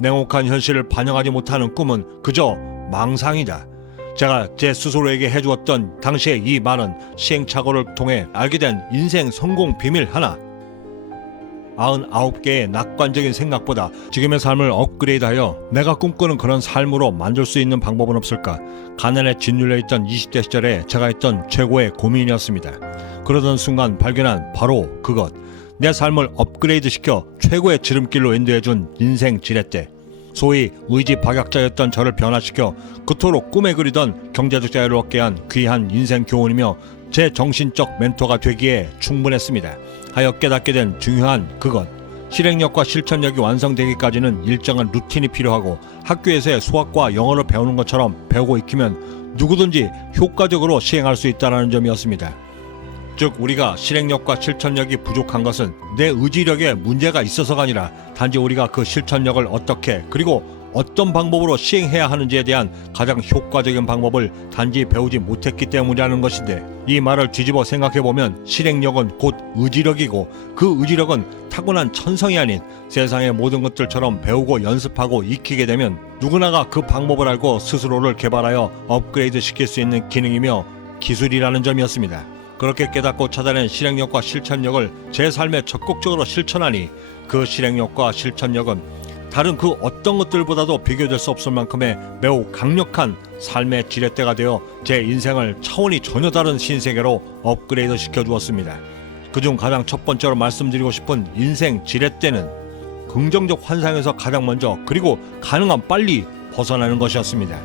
냉혹한 현실을 반영하지 못하는 꿈은 그저 망상이다. 제가 제 스스로에게 해주었던 당시의 이 많은 시행착오를 통해 알게 된 인생 성공 비밀 하나. 99개의 낙관적인 생각보다 지금의 삶을 업그레이드하여 내가 꿈꾸는 그런 삶으로 만들 수 있는 방법은 없을까? 가난에 짓눌려 있던 20대 시절에 제가 했던 최고의 고민이었습니다. 그러던 순간 발견한 바로 그것. 내 삶을 업그레이드시켜 최고의 지름길로 인도해준 인생 지렛대. 소위 의지박약자였던 저를 변화시켜 그토록 꿈에 그리던 경제적 자유를 얻게 한 귀한 인생 교훈이며 제 정신적 멘토가 되기에 충분했습니다. 하여 깨닫게 된 중요한 그것. 실행력과 실천력이 완성되기까지는 일정한 루틴이 필요하고 학교에서의 수학과 영어를 배우는 것처럼 배우고 익히면 누구든지 효과적으로 시행할 수 있다는 점이었습니다. 즉 우리가 실행력과 실천력이 부족한 것은 내 의지력에 문제가 있어서가 아니라 단지 우리가 그 실천력을 어떻게 그리고 어떤 방법으로 시행해야 하는지에 대한 가장 효과적인 방법을 단지 배우지 못했기 때문이라는 것인데, 이 말을 뒤집어 생각해보면 실행력은 곧 의지력이고 그 의지력은 타고난 천성이 아닌 세상의 모든 것들처럼 배우고 연습하고 익히게 되면 누구나가 그 방법을 알고 스스로를 개발하여 업그레이드 시킬 수 있는 기능이며 기술이라는 점이었습니다. 그렇게 깨닫고 찾아낸 실행력과 실천력을 제 삶에 적극적으로 실천하니 그 실행력과 실천력은 다른 그 어떤 것들보다도 비교될 수 없을 만큼의 매우 강력한 삶의 지렛대가 되어 제 인생을 차원이 전혀 다른 신세계로 업그레이드 시켜주었습니다. 그중 가장 첫 번째로 말씀드리고 싶은 인생 지렛대는 긍정적 환상에서 가장 먼저 그리고 가능한 빨리 벗어나는 것이었습니다.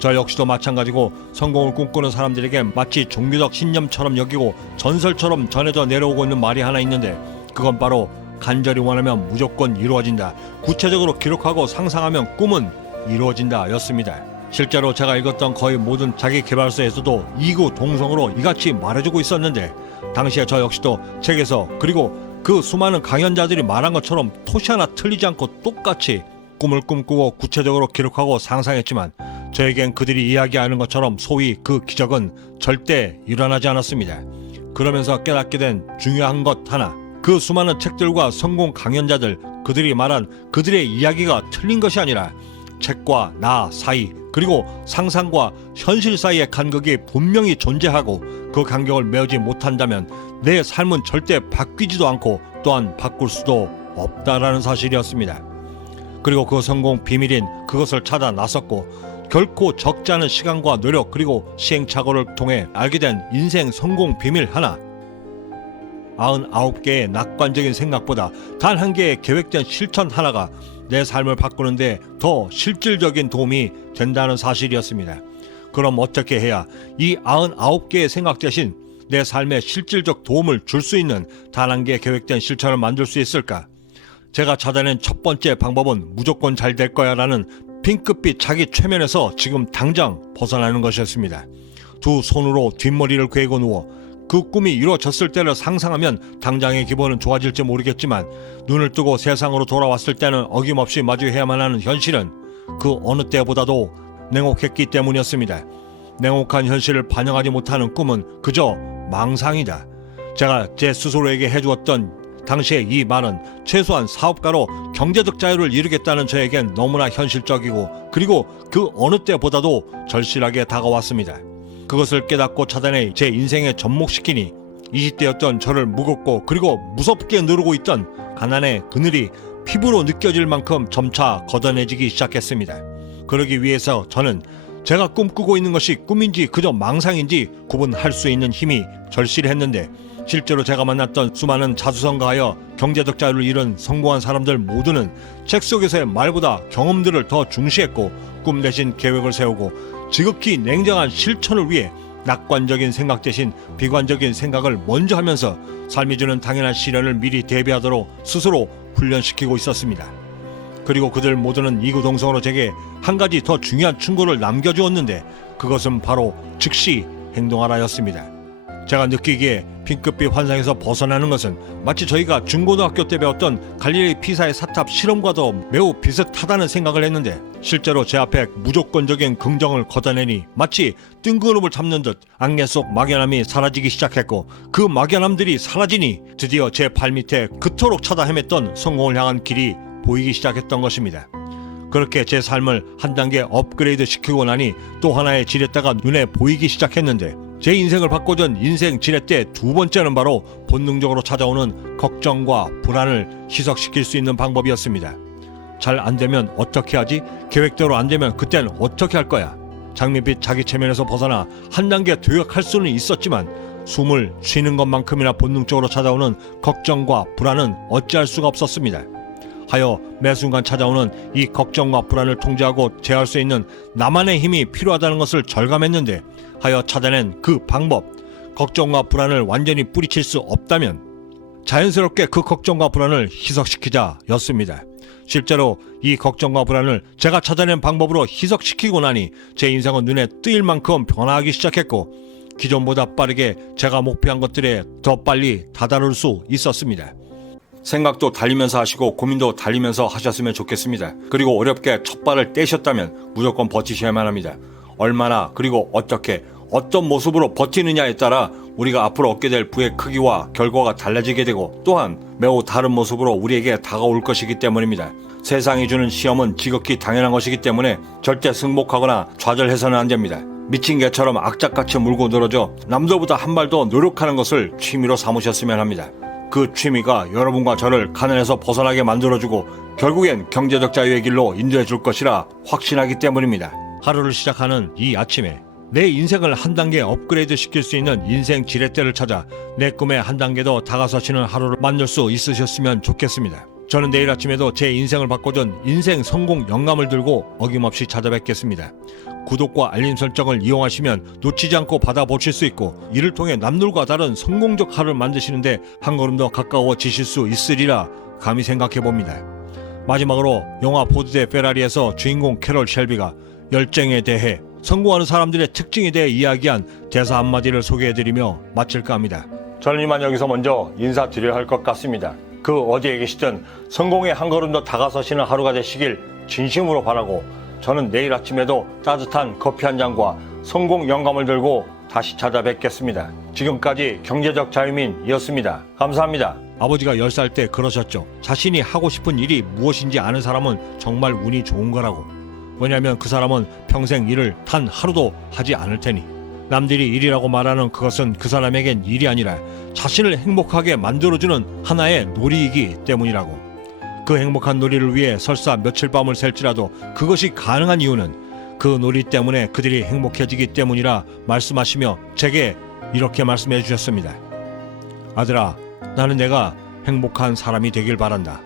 저 역시도 마찬가지고 성공을 꿈꾸는 사람들에게 마치 종교적 신념처럼 여기고 전설처럼 전해져 내려오고 있는 말이 하나 있는데, 그건 바로 간절히 원하면 무조건 이루어진다. 구체적으로 기록하고 상상하면 꿈은 이루어진다 였습니다. 실제로 제가 읽었던 거의 모든 자기계발서에서도 이구동성으로 이같이 말해주고 있었는데, 당시에 저 역시도 책에서 그리고 그 수많은 강연자들이 말한 것처럼 토시 하나 틀리지 않고 똑같이 꿈을 꿈꾸고 구체적으로 기록하고 상상했지만 저에겐 그들이 이야기하는 것처럼 소위 그 기적은 절대 일어나지 않았습니다. 그러면서 깨닫게 된 중요한 것 하나. 그 수많은 책들과 성공 강연자들, 그들이 말한 그들의 이야기가 틀린 것이 아니라 책과 나 사이 그리고 상상과 현실 사이의 간격이 분명히 존재하고 그 간격을 메우지 못한다면 내 삶은 절대 바뀌지도 않고 또한 바꿀 수도 없다라는 사실이었습니다. 그리고 그 성공 비밀인 그것을 찾아 나섰고 결코 적지 않은 시간과 노력 그리고 시행착오를 통해 알게 된 인생 성공 비밀 하나. 99개의 낙관적인 생각보다 단 한 개의 계획된 실천 하나가 내 삶을 바꾸는데 더 실질적인 도움이 된다는 사실이었습니다. 그럼 어떻게 해야 이 99개의 생각 대신 내 삶에 실질적 도움을 줄 수 있는 단 한 개의 계획된 실천을 만들 수 있을까? 제가 찾아낸 첫 번째 방법은 무조건 잘 될 거야 라는 핑크빛 자기 최면에서 지금 당장 벗어나는 것이었습니다. 두 손으로 뒷머리를 괴고 누워 그 꿈이 이루어졌을 때를 상상하면 당장의 기분은 좋아질지 모르겠지만 눈을 뜨고 세상으로 돌아왔을 때는 어김없이 마주해야만 하는 현실은 그 어느 때보다도 냉혹했기 때문이었습니다. 냉혹한 현실을 반영하지 못하는 꿈은 그저 망상이다. 제가 제 스스로에게 해주었던 당시의 이 말은 최소한 사업가로 경제적 자유를 이루겠다는 저에겐 너무나 현실적이고 그리고 그 어느 때보다도 절실하게 다가왔습니다. 그것을 깨닫고 찾아내 제 인생에 접목시키니 20대였던 저를 무겁고 그리고 무섭게 누르고 있던 가난의 그늘이 피부로 느껴질 만큼 점차 걷어내지기 시작했습니다. 그러기 위해서 저는 제가 꿈꾸고 있는 것이 꿈인지 그저 망상인지 구분할 수 있는 힘이 절실했는데, 실제로 제가 만났던 수많은 자수성가하여 경제적 자유를 이룬 성공한 사람들 모두는 책 속에서의 말보다 경험들을 더 중시했고 꿈 대신 계획을 세우고 지극히 냉정한 실천을 위해 낙관적인 생각 대신 비관적인 생각을 먼저 하면서 삶이 주는 당연한 시련을 미리 대비하도록 스스로 훈련시키고 있었습니다. 그리고 그들 모두는 이구동성으로 제게 한 가지 더 중요한 충고를 남겨주었는데, 그것은 바로 즉시 행동하라였습니다. 제가 느끼기에 핑크빛 환상에서 벗어나는 것은 마치 저희가 중고등학교 때 배웠던 갈릴리 피사의 사탑 실험과도 매우 비슷하다는 생각을 했는데, 실제로 제 앞에 무조건적인 긍정을 걷어내니 마치 뜬구름을 잡는 듯 안개 속 막연함이 사라지기 시작했고, 그 막연함들이 사라지니 드디어 제 발밑에 그토록 찾아 헤맸던 성공을 향한 길이 보이기 시작했던 것입니다. 그렇게 제 삶을 한 단계 업그레이드 시키고 나니 또 하나의 지렛대가 눈에 보이기 시작했는데, 제 인생을 바꿔준 인생 지렛대 두 번째는 바로 본능적으로 찾아오는 걱정과 불안을 희석시킬 수 있는 방법이었습니다. 잘 안되면 어떻게 하지? 계획대로 안되면 그땐 어떻게 할 거야? 장밋빛 자기 체면에서 벗어나 한 단계 도약할 수는 있었지만 숨을 쉬는 것만큼이나 본능적으로 찾아오는 걱정과 불안은 어찌할 수가 없었습니다. 하여 매 순간 찾아오는 이 걱정과 불안을 통제하고 제어할 수 있는 나만의 힘이 필요하다는 것을 절감했는데, 하여 찾아낸 그 방법, 걱정과 불안을 완전히 뿌리칠 수 없다면 자연스럽게 그 걱정과 불안을 희석시키자 였습니다. 실제로 이 걱정과 불안을 제가 찾아낸 방법으로 희석시키고 나니 제 인생은 눈에 띄일 만큼 변화하기 시작했고, 기존보다 빠르게 제가 목표한 것들에 더 빨리 다다를 수 있었습니다. 생각도 달리면서 하시고 고민도 달리면서 하셨으면 좋겠습니다. 그리고 어렵게 첫 발을 떼셨다면 무조건 버티셔야만 합니다. 얼마나, 그리고 어떻게, 어떤 모습으로 버티느냐에 따라 우리가 앞으로 얻게 될 부의 크기와 결과가 달라지게 되고, 또한 매우 다른 모습으로 우리에게 다가올 것이기 때문입니다. 세상이 주는 시험은 지극히 당연한 것이기 때문에 절대 승복하거나 좌절해서는 안 됩니다. 미친 개처럼 악착같이 물고 늘어져 남들보다 한 발 더 노력하는 것을 취미로 삼으셨으면 합니다. 그 취미가 여러분과 저를 가난에서 벗어나게 만들어주고 결국엔 경제적 자유의 길로 인도해 줄 것이라 확신하기 때문입니다. 하루를 시작하는 이 아침에 내 인생을 한 단계 업그레이드 시킬 수 있는 인생 지렛대를 찾아 내 꿈에 한 단계 더 다가서시는 하루를 만들 수 있으셨으면 좋겠습니다. 저는 내일 아침에도 제 인생을 바꿔준 인생 성공 영감을 들고 어김없이 찾아뵙겠습니다. 구독과 알림 설정을 이용하시면 놓치지 않고 받아보실 수 있고, 이를 통해 남들과 다른 성공적 하루를 만드시는데 한 걸음 더 가까워지실 수 있으리라 감히 생각해봅니다. 마지막으로 영화 포드 대 페라리에서 주인공 캐롤 셸비가 열정에 대해, 성공하는 사람들의 특징에 대해 이야기한 대사 한마디를 소개해드리며 마칠까 합니다. 저는 이만 여기서 먼저 인사드려야 할 것 같습니다. 그 어디에 계시든 성공에 한 걸음 더 다가서시는 하루가 되시길 진심으로 바라고, 저는 내일 아침에도 따뜻한 커피 한 잔과 성공 영감을 들고 다시 찾아뵙겠습니다. 지금까지 경제적 자유민이었습니다. 감사합니다. 아버지가 10살 때 그러셨죠. 자신이 하고 싶은 일이 무엇인지 아는 사람은 정말 운이 좋은 거라고. 왜냐하면 그 사람은 평생 일을 단 하루도 하지 않을 테니. 남들이 일이라고 말하는 그것은 그 사람에겐 일이 아니라 자신을 행복하게 만들어주는 하나의 놀이이기 때문이라고. 그 행복한 놀이를 위해 설사 며칠 밤을 샐지라도 그것이 가능한 이유는 그 놀이 때문에 그들이 행복해지기 때문이라 말씀하시며 제게 이렇게 말씀해 주셨습니다. 아들아, 나는 내가 행복한 사람이 되길 바란다.